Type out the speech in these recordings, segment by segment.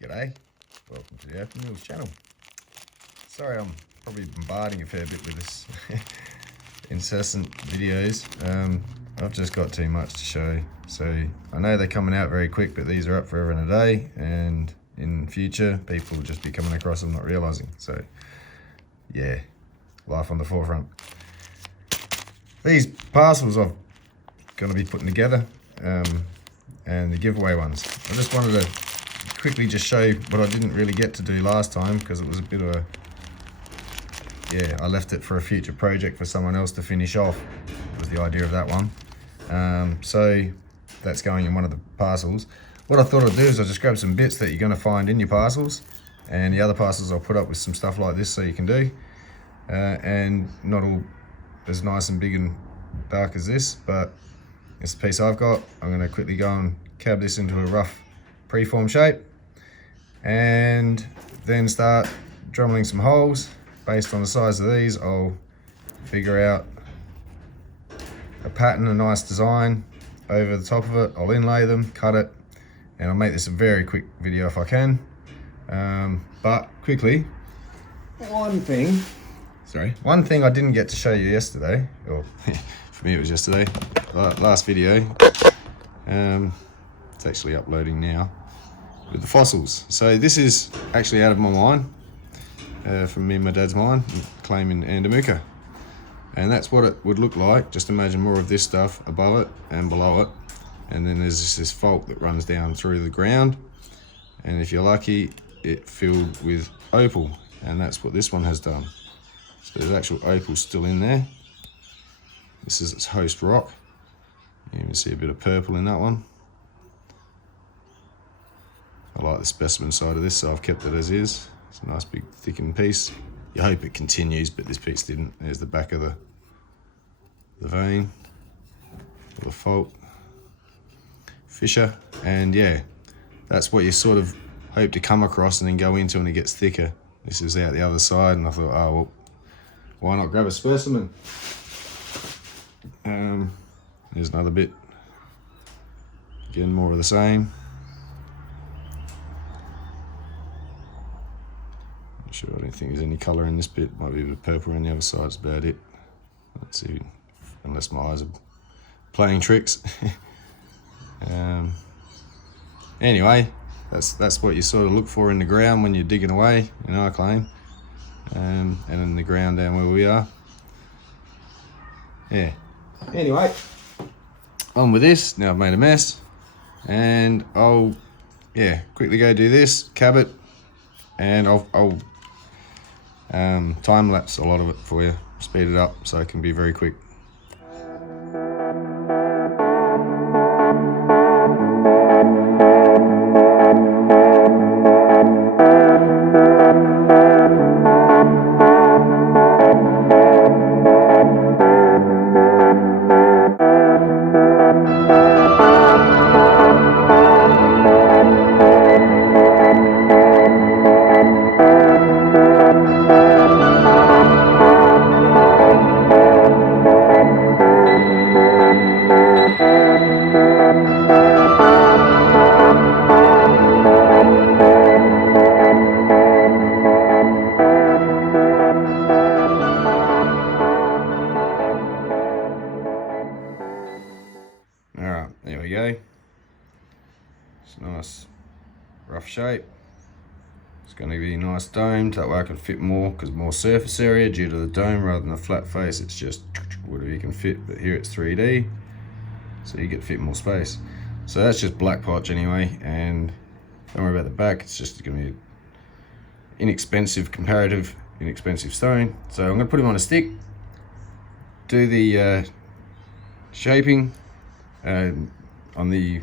G'day, welcome to the Opal Mills channel. Sorry I'm probably bombarding a fair bit with this incessant videos. I've just got too much to show. So I know they're coming out very quick, but these are up forever and a day, and in future people will just be coming across them not realising. So yeah, life on the forefront. These parcels I'm going to be putting together, and the giveaway ones. I just wanted to quickly just show what I didn't really get to do last time, because it was a bit of a, I left it for a future project for someone else to finish off, was the idea of that one. So that's going in one of the parcels. What I thought I'd do is I'll just grab some bits that you're going to find in your parcels, and the other parcels I'll put up with some stuff like this so you can do, and not all as nice and big and dark as this, but it's the piece I've got. I'm going to quickly go and cab this into a rough preform shape, and then start drummeling some holes. Based on the size of these, I'll figure out a pattern, a nice design over the top of it. I'll inlay them, cut it, and I'll make this a very quick video if I can. But quickly, one thing I didn't get to show you yesterday, or for me it was yesterday, last video, it's actually uploading now, with the fossils. So this is actually out of my mine, from me and my dad's mine, claiming Andamuka. And that's what it would look like. Just imagine more of this stuff above it and below it. And then there's this fault that runs down through the ground. And if you're lucky, it filled with opal. And that's what this one has done. So there's actual opal still in there. This is its host rock. You can see a bit of purple in that one. I like the specimen side of this, so I've kept it as is. It's a nice big thickened piece. You hope it continues, but this piece didn't. There's the back of the vein, or the fault, fissure, and yeah, that's what you sort of hope to come across and then go into when it gets thicker. This is out the other side, and I thought, oh well, why not grab a specimen? There's another bit. Again, more of the same. Sure, I don't think there's any colour in this bit. Might be a bit of purple on the other side. That's about it. Let's see, unless my eyes are playing tricks. Anyway, that's what you sort of look for in the ground when you're digging away, in our claim, and in the ground down where we are. Yeah. Anyway, on with this. Now I've made a mess, and I'll quickly go do this, cab it, and I'll time lapse a lot of it for you, speed it up so it can be very quick. Alright, there we go. It's a nice rough shape. It's going to be nice domed, that way I can fit more, because more surface area due to the dome rather than a flat face. It's just whatever you can fit, but here it's 3D, so you get to fit more space. So that's just black potch anyway, and don't worry about the back, it's just going to be inexpensive, comparative inexpensive stone. So I'm going to put him on a stick, do the shaping on the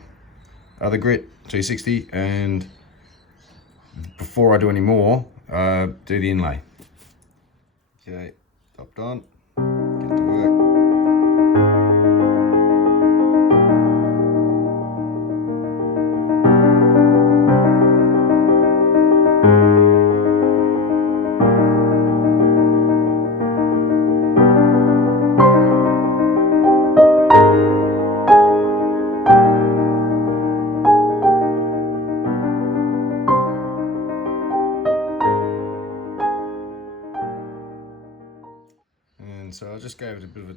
other grit 260, and before I do any more, do the inlay. Okay, topped on, get to work.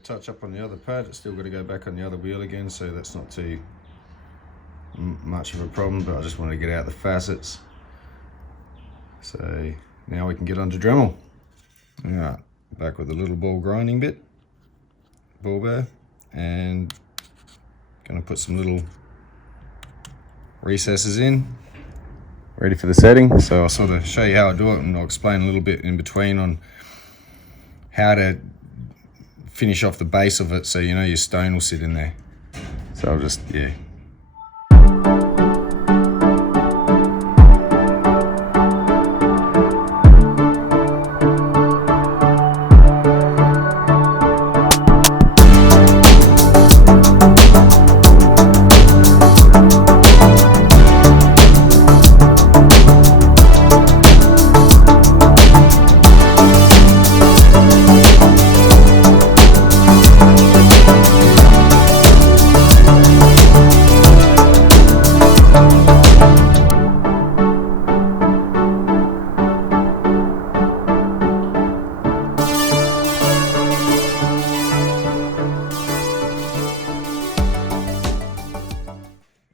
touch up on the other pad. It's still got to go back on the other wheel again, so that's not too much of a problem, but I just wanted to get out the facets. So now we can get onto Dremel. Alright, back with a little ball grinding bit, ball bear, and gonna put some little recesses in, ready for the setting. So I'll sort of show you how I do it, and I'll explain a little bit in between on how to finish off the base of it so you know your stone will sit in there. So I'll just, yeah.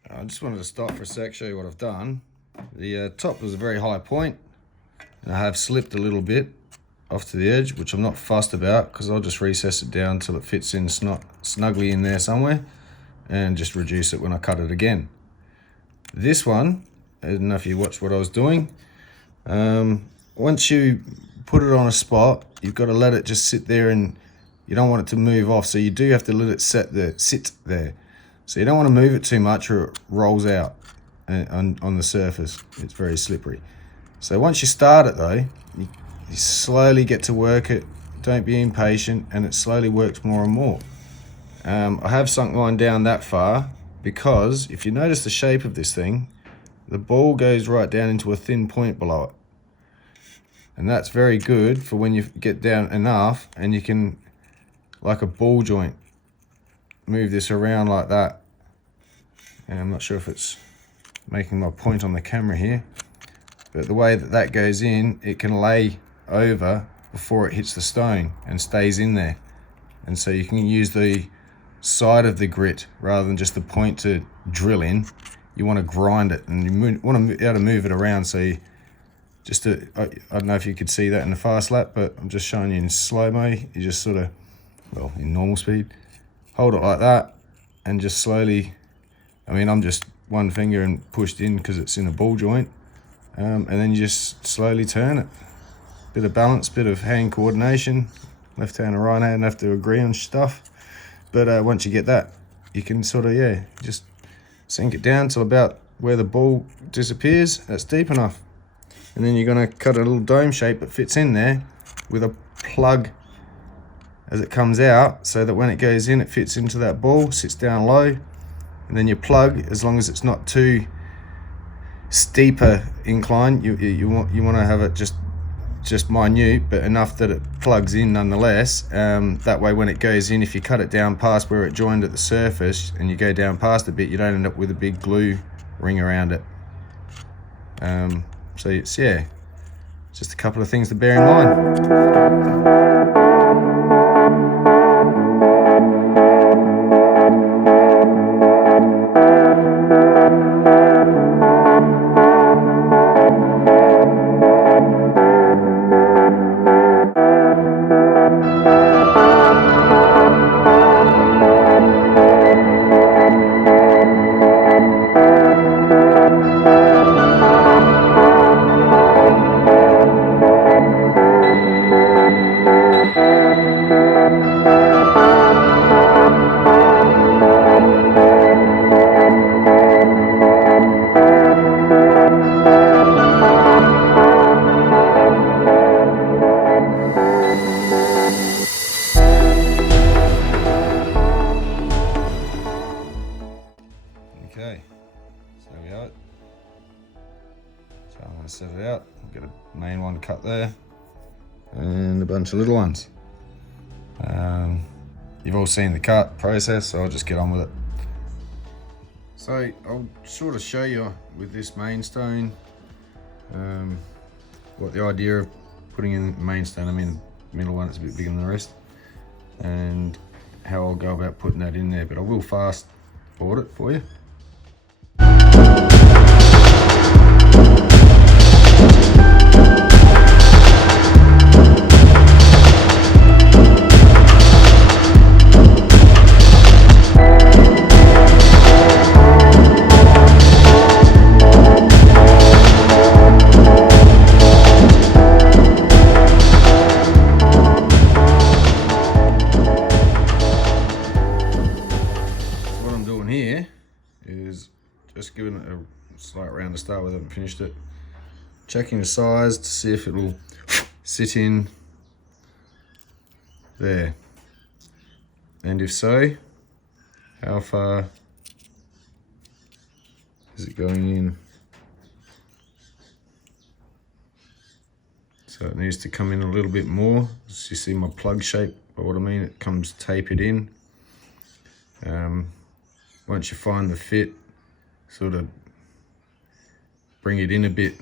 I just wanted to stop for a sec, show you what I've done. The top was a very high point, and I have slipped a little bit off to the edge, which I'm not fussed about because I'll just recess it down till it fits in snugly in there somewhere, and just reduce it when I cut it again. This one, I don't know if you watched what I was doing. Once you put it on a spot, you've got to let it just sit there, and you don't want it to move off, so you do have to let it sit there. So you don't want to move it too much or it rolls out on the surface. It's very slippery. So once you start it though, you slowly get to work it. Don't be impatient, and it slowly works more and more. I have sunk mine down that far because if you notice the shape of this thing, the ball goes right down into a thin point below it. And that's very good for when you get down enough and you can, like a ball joint, move this around like that. And I'm not sure if it's making my point on the camera here, but the way that that goes in, it can lay over before it hits the stone and stays in there. And so you can use the side of the grit rather than just the point to drill in. You want to grind it, and you want to be able to move it around. So you I don't know if you could see that in the fast lap, but I'm just showing you in slow-mo. You just sort of, well, in normal speed, hold it like that and just slowly, I mean, I'm just one finger and pushed in because it's in a ball joint, and then you just slowly turn it. Bit of balance, bit of hand coordination. Left hand and right hand have to agree on stuff, but once you get that, you can sort of, yeah, just sink it down till about where the ball disappears. That's deep enough. And then you're going to cut a little dome shape that fits in there with a plug as it comes out, so that when it goes in, it fits into that ball, sits down low, and then you plug, as long as it's not too steeper incline. You want to have it just minute, but enough that it plugs in nonetheless. That way when it goes in, if you cut it down past where it joined at the surface and you go down past a bit, you don't end up with a big glue ring around it. So it's, yeah, just a couple of things to bear in mind. Okay, so there we are. So I'm going to set it out. I'll get a main one cut there and a bunch of little ones. You've all seen the cut process, so I'll just get on with it. So I'll sort of show you with this main stone what the idea of putting in the main stone. I mean, the middle one is a bit bigger than the rest, and how I'll go about putting that in there, but I will fast forward it for you. Just giving it a slight round to start with. I haven't finished it. Checking the size to see if it will sit in there, and if so, how far is it going in? So it needs to come in a little bit more. As you see my plug shape, by what I mean, it comes tapered in. Once you find the fit, sort of bring it in a bit,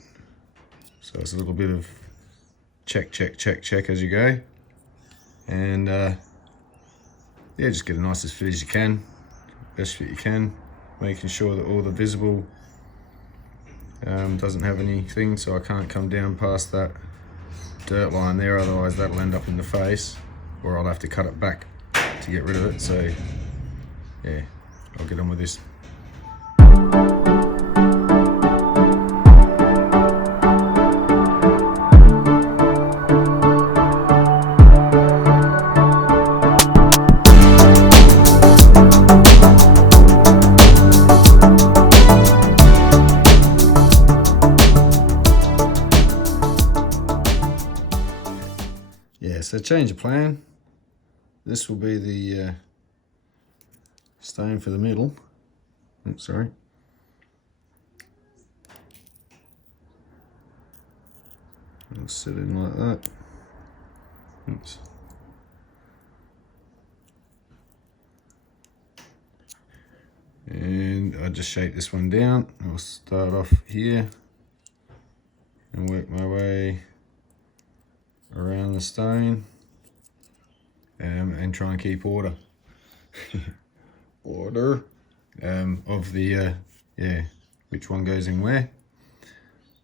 so it's a little bit of check as you go, and yeah, just get a nice as fit as you can, best fit you can, making sure that all the visible doesn't have anything, so I can't come down past that dirt line there, otherwise that'll end up in the face, or I'll have to cut it back to get rid of it. So yeah, I'll get on with this. Yeah, so change of plan. This will be the stone for the middle. Oops, sorry. It'll sit in like that. Oops. And I just shape this one down. I'll start off here and work my way around the stone, and try and keep order. Of the yeah, which one goes in where.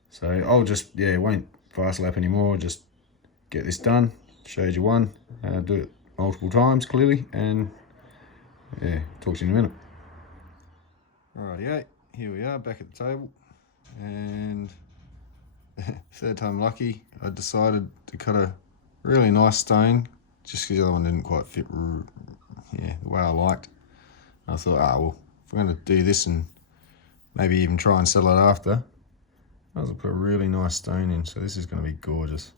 So I'll just, yeah, won't fast lap anymore, just get this done, showed you one, do it multiple times clearly, and yeah, talk to you in a minute. Rightio, here we are back at the table, and third time lucky. I decided to cut a really nice stone, just because the other one didn't quite fit, yeah, the way I liked. I thought, well, if we're going to do this and maybe even try and sell it after, I was going to put a really nice stone in. So this is going to be gorgeous.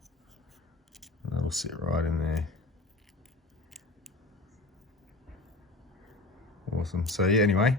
That'll sit right in there. Awesome. So yeah, anyway.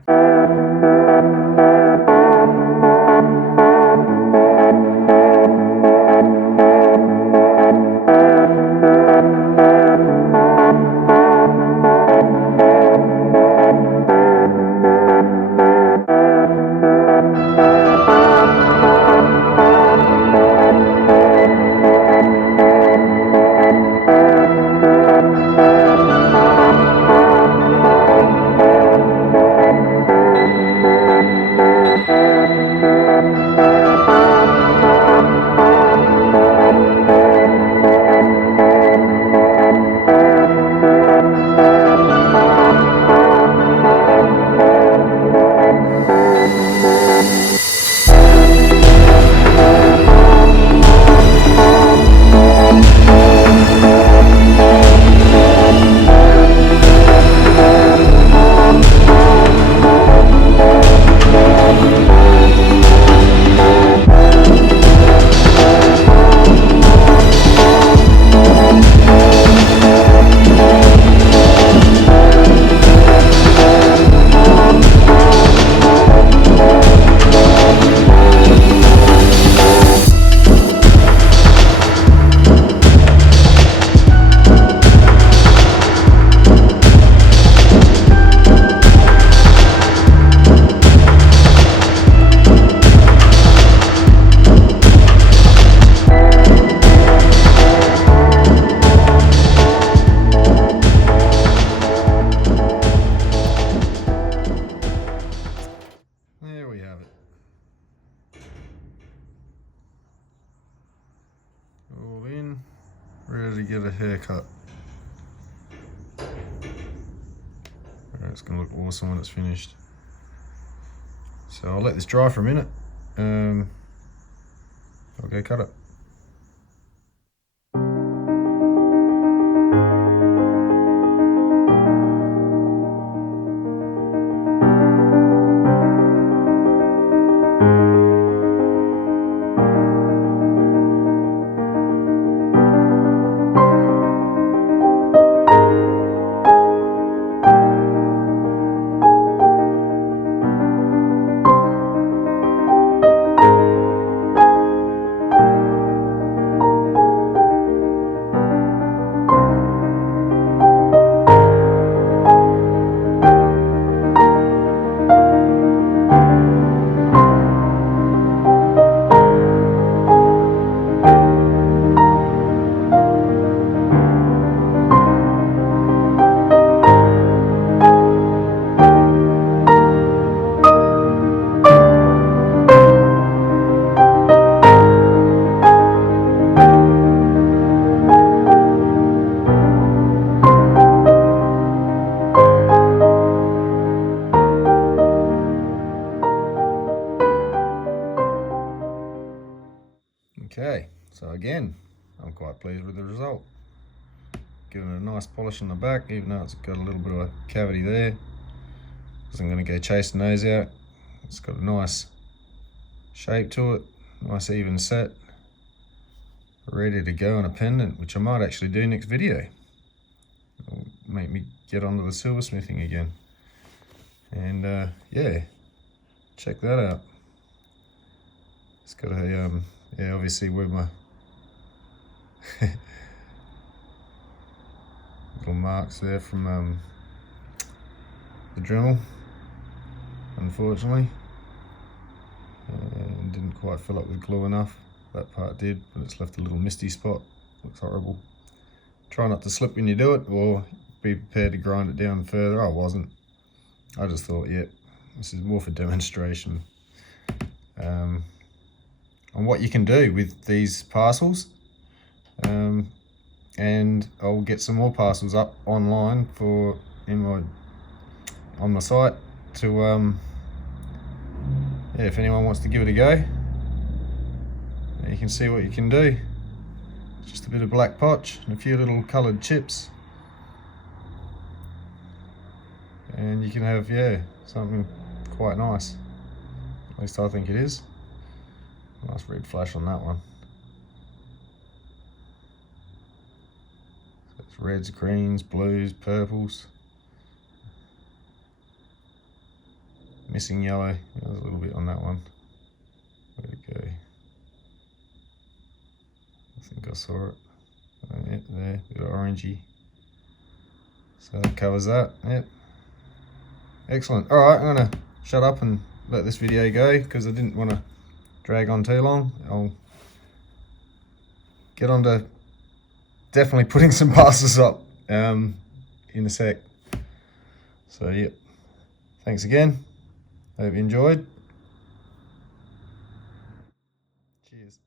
to get a haircut. It's going to look awesome when it's finished. So I'll let this dry for a minute. I'll go cut it. Okay, so again, I'm quite pleased with the result. Giving it a nice polish on the back, even though it's got a little bit of a cavity there, because I'm going to go chasing those out. It's got a nice shape to it, nice even set, ready to go on a pendant, which I might actually do next video. It'll make me get onto the silversmithing again. And yeah, check that out. It's got a yeah, obviously where my little marks there from the Dremel, unfortunately. Didn't quite fill up with glue enough. That part did, but it's left a little misty spot. Looks horrible. Try not to slip when you do it, or be prepared to grind it down further. I wasn't. I just thought, yeah, this is more for demonstration on what you can do with these parcels. And I'll get some more parcels up online on my site to yeah, if anyone wants to give it a go, you can see what you can do. Just a bit of black potch and a few little coloured chips, and you can have, yeah, something quite nice. At least I think it is. Nice red flash on that one. So it's reds, greens, blues, purples. Missing yellow. There's a little bit on that one. Where'd it go? I think I saw it. Yeah, there, a bit of orangey. So that covers that. Yep. Excellent. All right, I'm gonna shut up and let this video go because I didn't want to drag on too long. I'll get on to definitely putting some parcels up in a sec. So yep. Thanks again. Hope you enjoyed. Cheers.